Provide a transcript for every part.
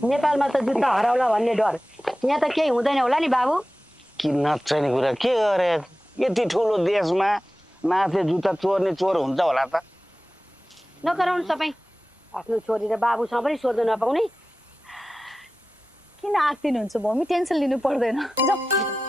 नेपालमा त जुत्ता हराउला भन्ने डर यहाँ त केही हुँदैन होला नि बाबु कि नचाहिने कुरा के गरे यति ठुलो देशमा माथे जुत्ता चोर्ने चोर हुन्छ होला त नगराउनु तपाईँ आफ्नो छोरी र बाबुसँग पनि सोध्नु नपाउने किन आत्तिनुहुन्छ मम्मी टेन्सन लिनु पर्दैन जाऊ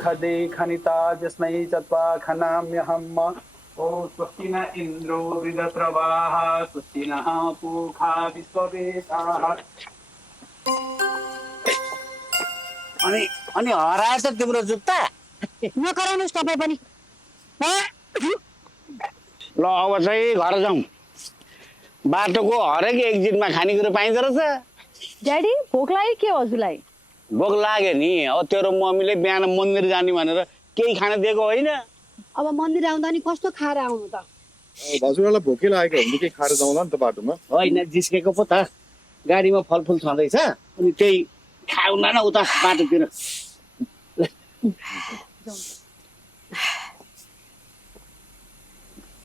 खदे खनिता जस्मै चत्वा खनाम्यहम् ओ स्वस्ति न इन्द्रो वृदप्रवाः स्वस्ति नः पूषा विश्ववेदाः अनि हराएछ तिम्रो जुत्ता नगराउनुहोस् तपाईँ पनि ल अब चाहिँ घर जाउँ बाटोको हरेक एक्जिटमा खानेकुरो पाइँदो रहेछ ड्याडी भोक लाग्यो के हजुरलाई भोक लाग्यो नि अब तेरो मम्मीले बिहान मन्दिर जाने भनेर केही खान दिएको होइन अब मन्दिर आउँदा नि कस्तो खाएर आउनु त हजुरलाई भोकै लागेको हो भने केही खाएर जाउँला नि त बाटोमा होइन जिस्केको पो त गाडीमा फलफुल छँदैछ अनि त्यही खाउला न उता बाटोतिर